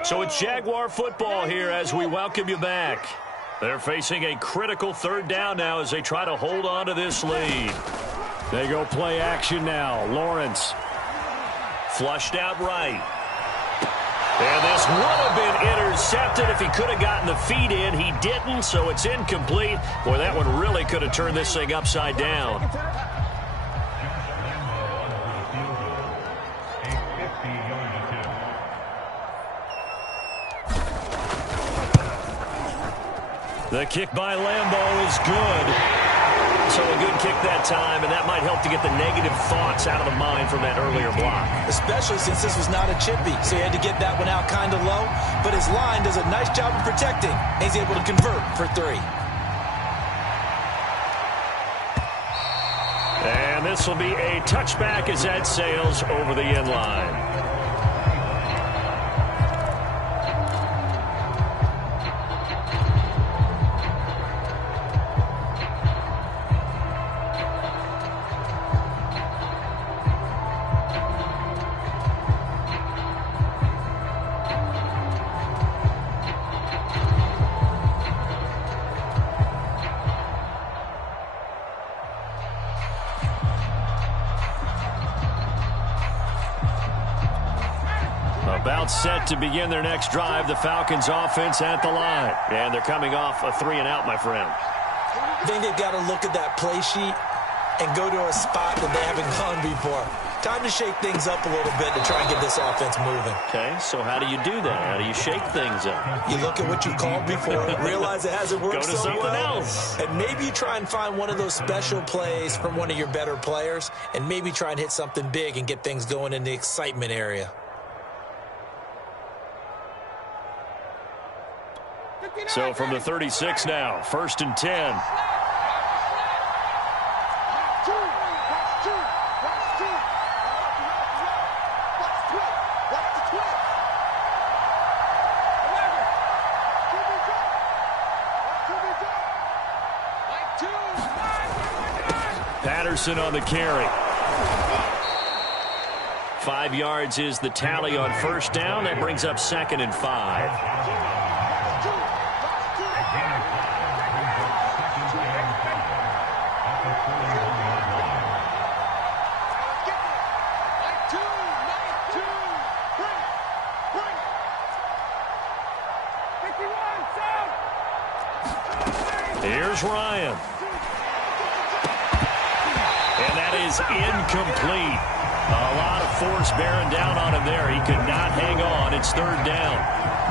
So it's Jaguar football here as we welcome you back. They're facing a critical 3rd down now as they try to hold on to this lead. They go play action now. Lawrence flushed out right. And this would have been intercepted if he could have gotten the feet in. He didn't, so it's incomplete. Boy, that one really could have turned this thing upside down. The kick by Lambeau is good. So a good kick that time, and that might help to get the negative thoughts out of the mind from that earlier block. Especially since this was not a chippy, so he had to get that one out kind of low. But his line does a nice job of protecting. He's able to convert for 3. And this will be a touchback as that sails over the end line. About set to begin their next drive, the Falcons offense at the line. And they're coming off a 3-and-out, my friend. I think they've got to look at that play sheet and go to a spot that they haven't gone before. Time to shake things up a little bit to try and get this offense moving. Okay, so how do you do that? How do you shake things up? You look at what you called before, realize it hasn't worked go to so something well, else. and maybe you try and find one of those special plays from one of your better players, and maybe try and hit something big and get things going in the excitement area. So from the 36 now, 1st and 10. Patterson on the carry. 5 yards is the tally on 1st down. That brings up 2nd and 5. Here's Ryan. And that is incomplete. A lot of force bearing down on him there. He could not hang on. It's 3rd down.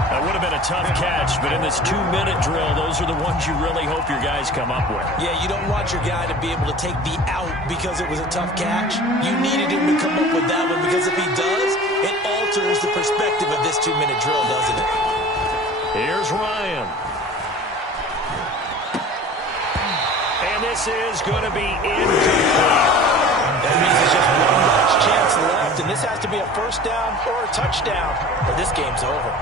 That would have been a tough catch, but in this 2-minute drill, those are the ones you really hope your guys come up with. Yeah, you don't want your guy to be able to take the out because it was a tough catch. You needed him to come up with that one because if he does, it alters the perspective of this 2-minute drill, doesn't it? Here's Ryan. And this is going to be incomplete. That means there's just one last chance left, and this has to be a 1st down or a touchdown, or this game's over.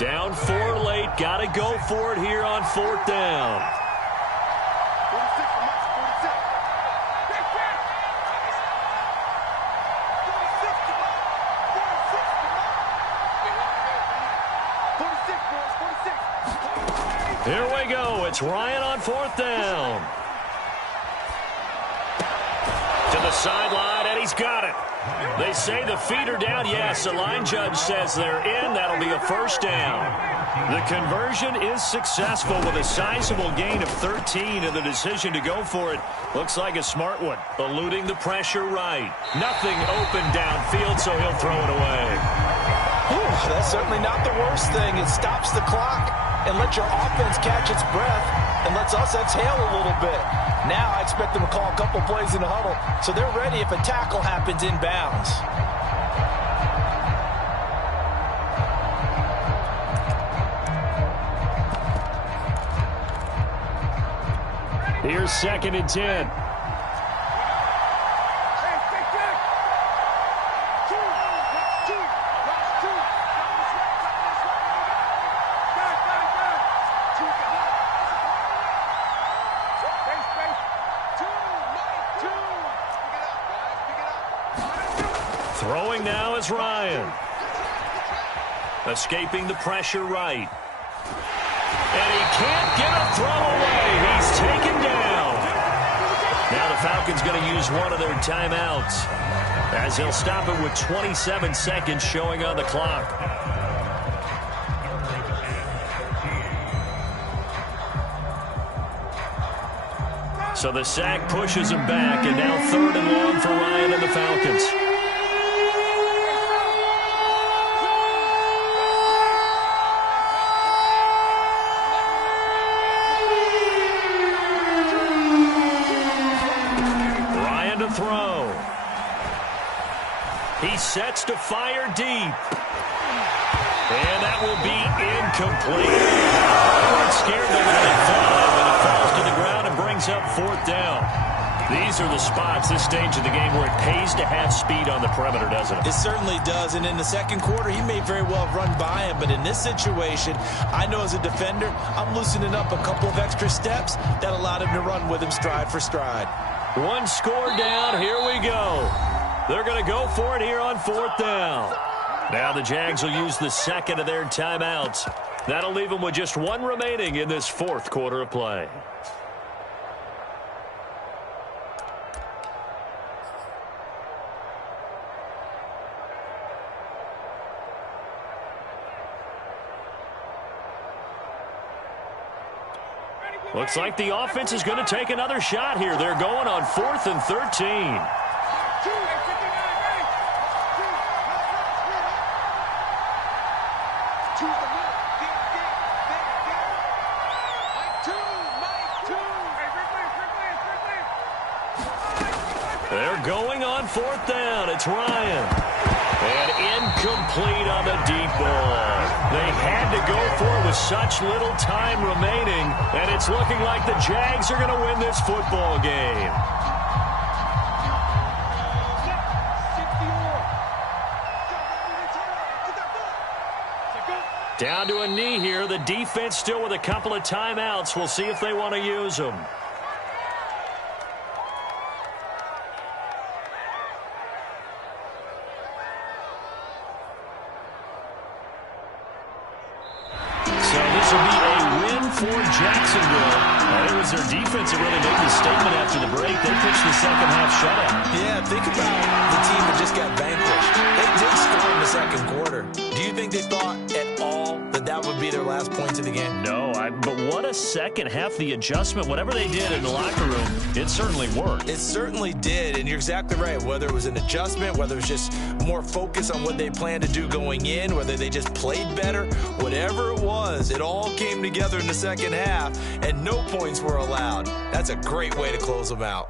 Down 4 late. Got to go for it here on 4th down. 46 for Mike. 46. 46 for Mike. 46 for Mike. 46, boys. 46. Here we go. It's Ryan on 4th down. To the sideline, and he's got it. They say the feet are down. Yes, the line judge says they're in. That'll be a 1st down. The conversion is successful with a sizable gain of 13, and the decision to go for it looks like a smart one, eluding the pressure right. Nothing open downfield, so he'll throw it away. Whew, that's certainly not the worst thing. It stops the clock and lets your offense catch its breath and lets us exhale a little bit. Now I expect them to call a couple plays in the huddle, so they're ready if a tackle happens inbounds. Here's 2nd and 10. Throwing now is Ryan. Escaping the pressure right. And he can't get a throw away. He's taken down. Now the Falcons going to use one of their timeouts, as he'll stop it with 27 seconds showing on the clock. So the sack pushes him back, and now 3rd and long for Ryan and the Falcons. Ryan to throw. He sets to fire deep. And that will be incomplete. They weren't scared to let it fly, but it falls to the ground and brings up 4th down. These are the spots, this stage of the game, where it pays to have speed on the perimeter, doesn't it? It certainly does, and in the 2nd quarter, he may very well have run by him, but in this situation, I know as a defender, I'm loosening up a couple of extra steps that allowed him to run with him stride for stride. One score down, here we go. They're going to go for it here on 4th down. Now the Jags will use the 2nd of their timeouts. That'll leave them with just one remaining in this 4th quarter of play. Looks like the offense is going to take another shot here. They're going on 4th and 13. They're going on 4th down. It's Ryan. And incomplete on the deep ball. They had to go for it with such little time remaining, and it's looking like the Jags are going to win this football game. Down to a knee here. The defense still with a couple of timeouts. We'll see if they want to use them. For Jacksonville. It was their defense that really made the statement after the break. They pitched the 2nd half shutout. Yeah, think about the team that just got vanquished. They did score in the 2nd quarter. Do you think they thought at all that that would be their last points of the game? No, but what a 2nd half. The adjustment, whatever they did in the locker room, it certainly worked. It certainly did, and you're exactly right. Whether it was an adjustment, whether it was just more focus on what they planned to do going in, whether they just played better, whatever it was, it all came together in the 2nd half, and no points were allowed. That's a great way to close them out.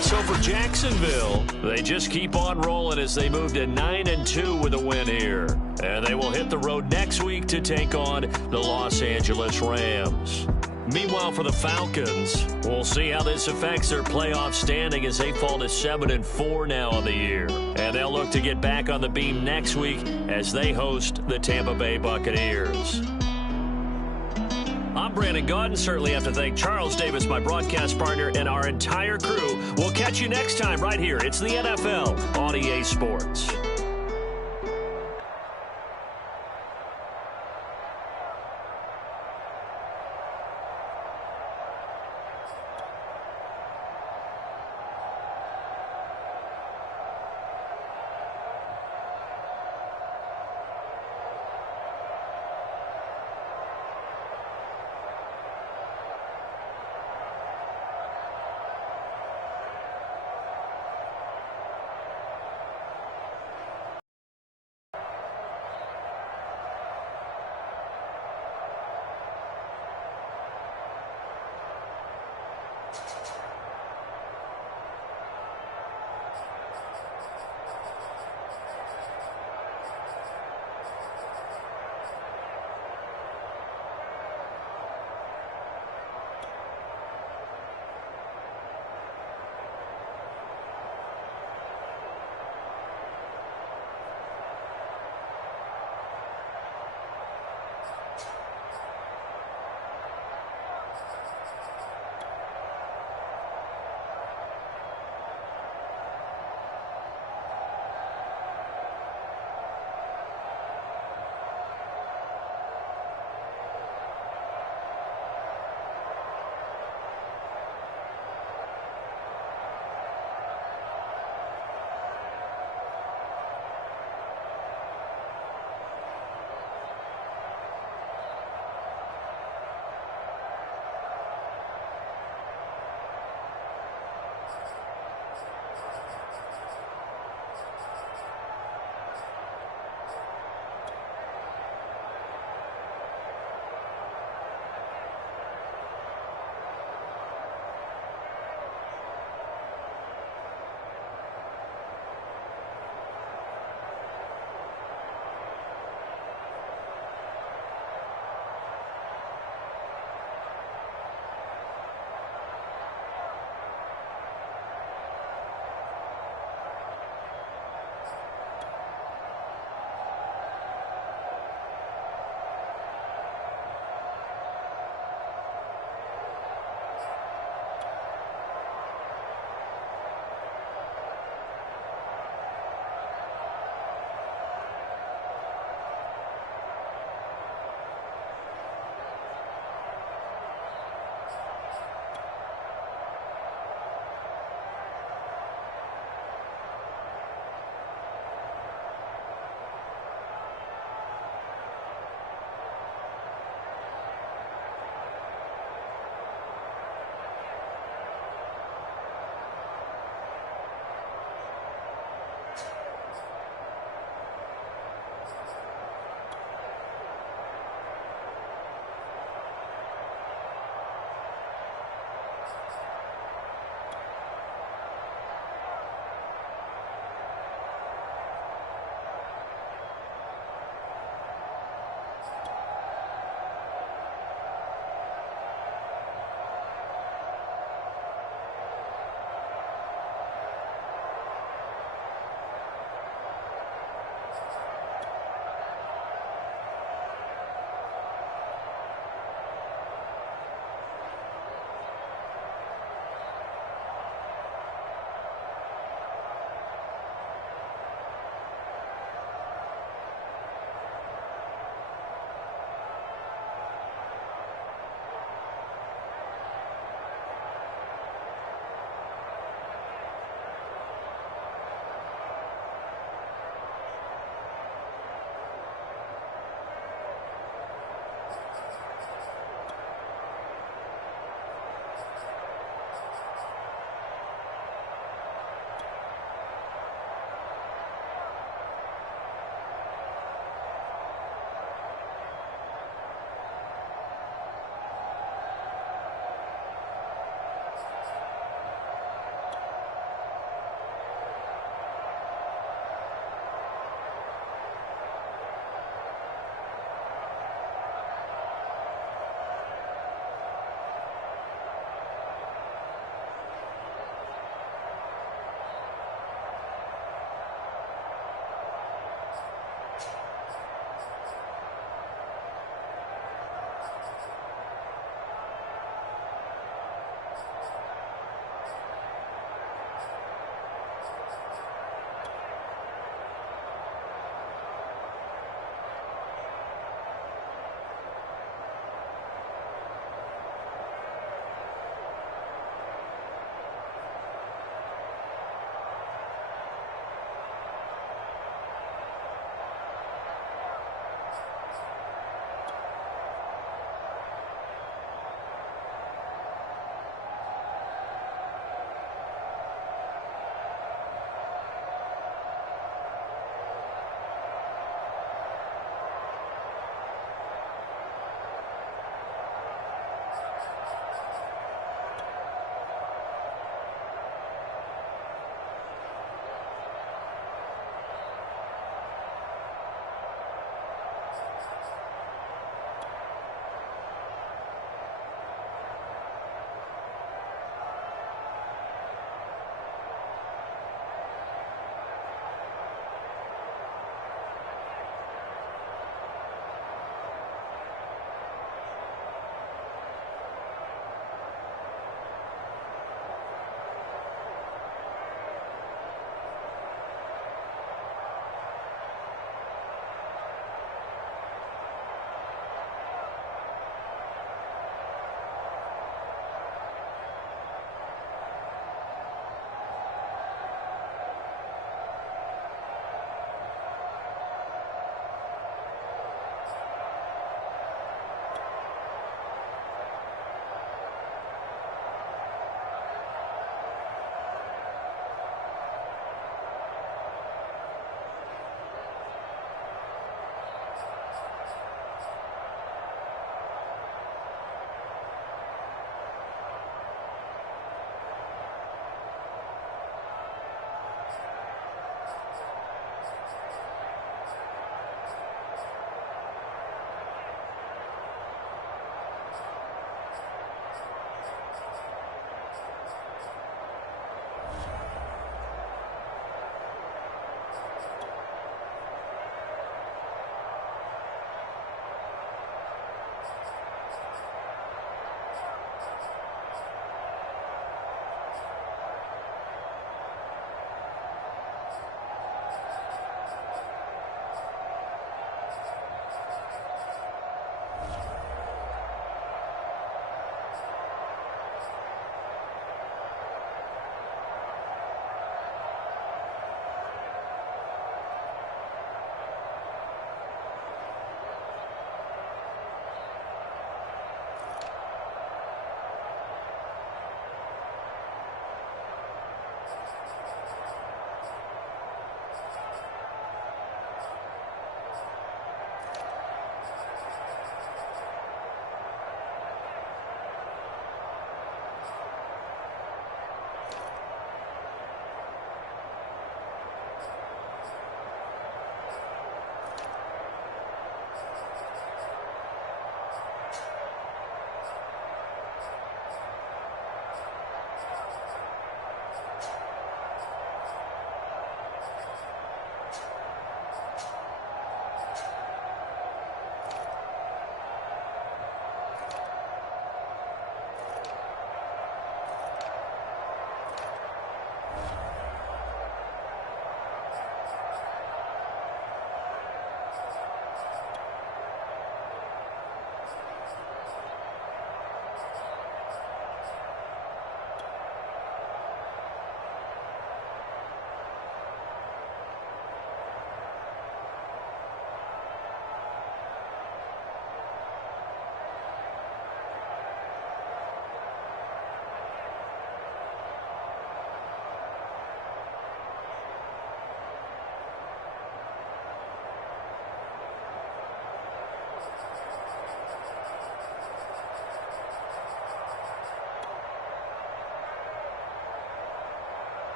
So for Jacksonville, they just keep on rolling as they move to 9-2 with a win here. And they will hit the road next week to take on the Los Angeles Rams. Meanwhile, for the Falcons, we'll see how this affects their playoff standing as they fall to 7-4 now on the year. And they'll look to get back on the beam next week as they host the Tampa Bay Buccaneers. I'm Brandon Gaudin. Certainly have to thank Charles Davis, my broadcast partner, and our entire crew. We'll catch you next time right here. It's the NFL on EA Sports.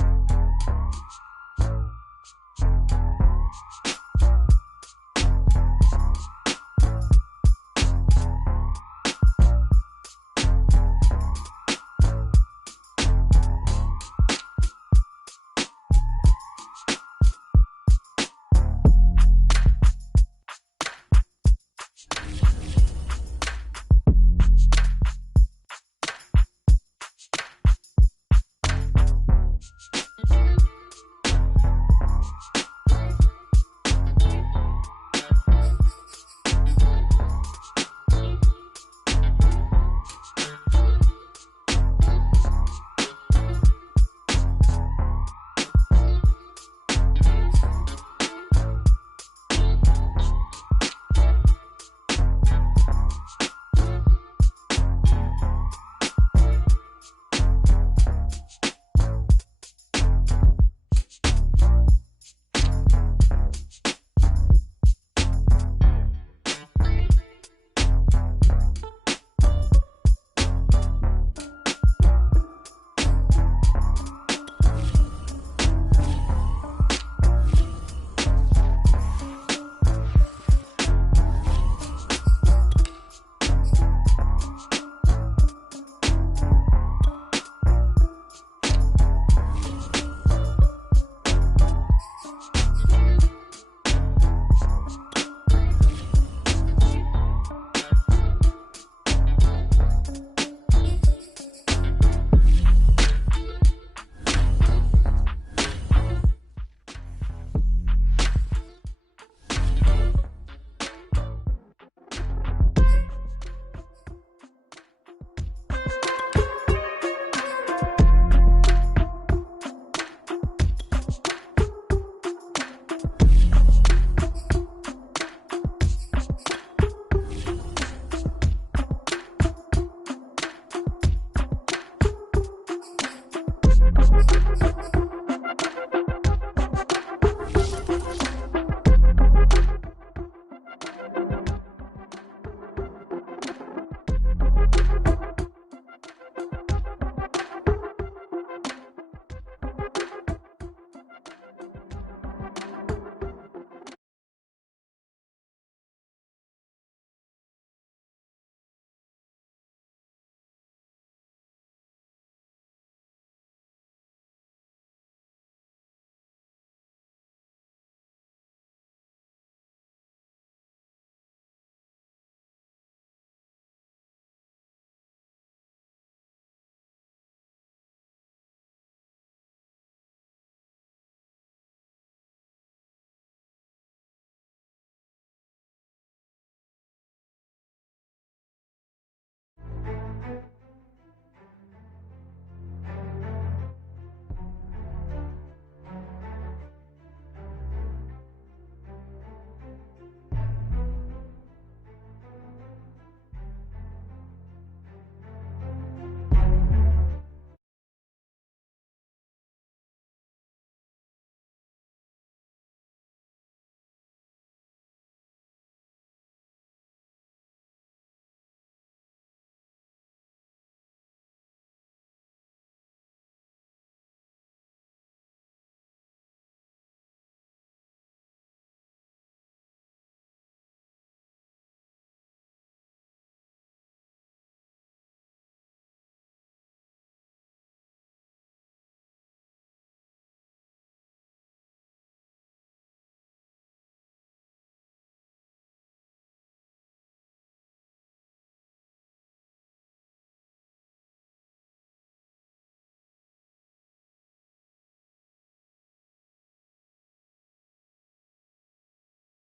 it.